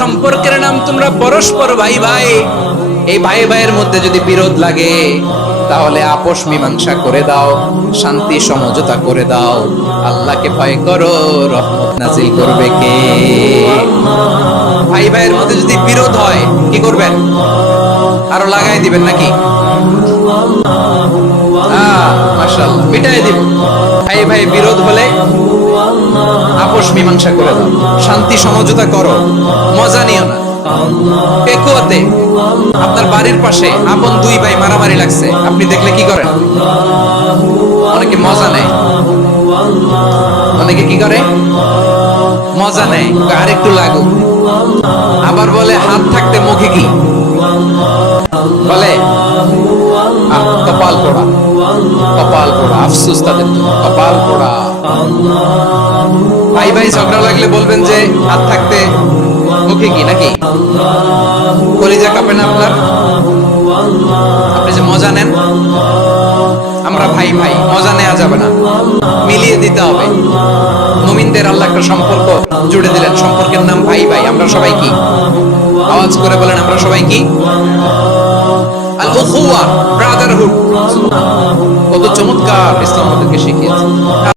সম্পর্কের নাম তোমরা পরস্পর ভাই ভাই। এই ভাই ভাইয়ের মধ্যে যদি বিরোধ লাগে তাহলে আপোষ মীমাংসা করে দাও, শান্তি সমঝোতা করে দাও। আল্লাহকে ভয় করো, রহমত নাজিল করবে কে? ভাই ভাইয়ের মধ্যে যদি বিরোধ হয় কি করবেন? আরো লাগাই দিবেন নাকি? মাশাআল্লাহ, মিটাই দিব। ভাই ভাই বিরোধ হলে আপোষ মীমাংসা করে দাও, শান্তি সমঝোতা করো, মজা নিও না। পেকুয়াতে আপনার বাড়ির পাশে আপন দুই ভাই মারামারি লাগছে, আপনি দেখলে কি করেন? অনেকে মজা নেয়। অনেকে কি করে? মজা নেয়, আর একটু লাগুক। আবার বলে হাত থাকতে মুখে কি বলে? কপাল পোড়া, কপাল পোড়া। আফসোস তাদের জন্য, কপাল পোড়া। ভাই ভাই ঝগড়া লাগলে বলবেন যে হাত থাকতে মুখে কি, নাকি? কলিজা কাঁপে না আপনার? আপনি যে মজা নেন। আমরা ভাই ভাই, মজা নেওয়া যাবে না, মিলিয়ে দিতে হবে। মুমিনদের আল্লাহ একটা সম্পর্ক জুড়ে দিলেন, সম্পর্কের নাম ভাই ভাই। আমরা সবাই কি? আওয়াজ করে বলেন, আমরা সবাই কি? আল উখুয়া, ব্রাদারহুড। কত চমৎকার ইসলাম আমাদেরকে শিখিয়েছে।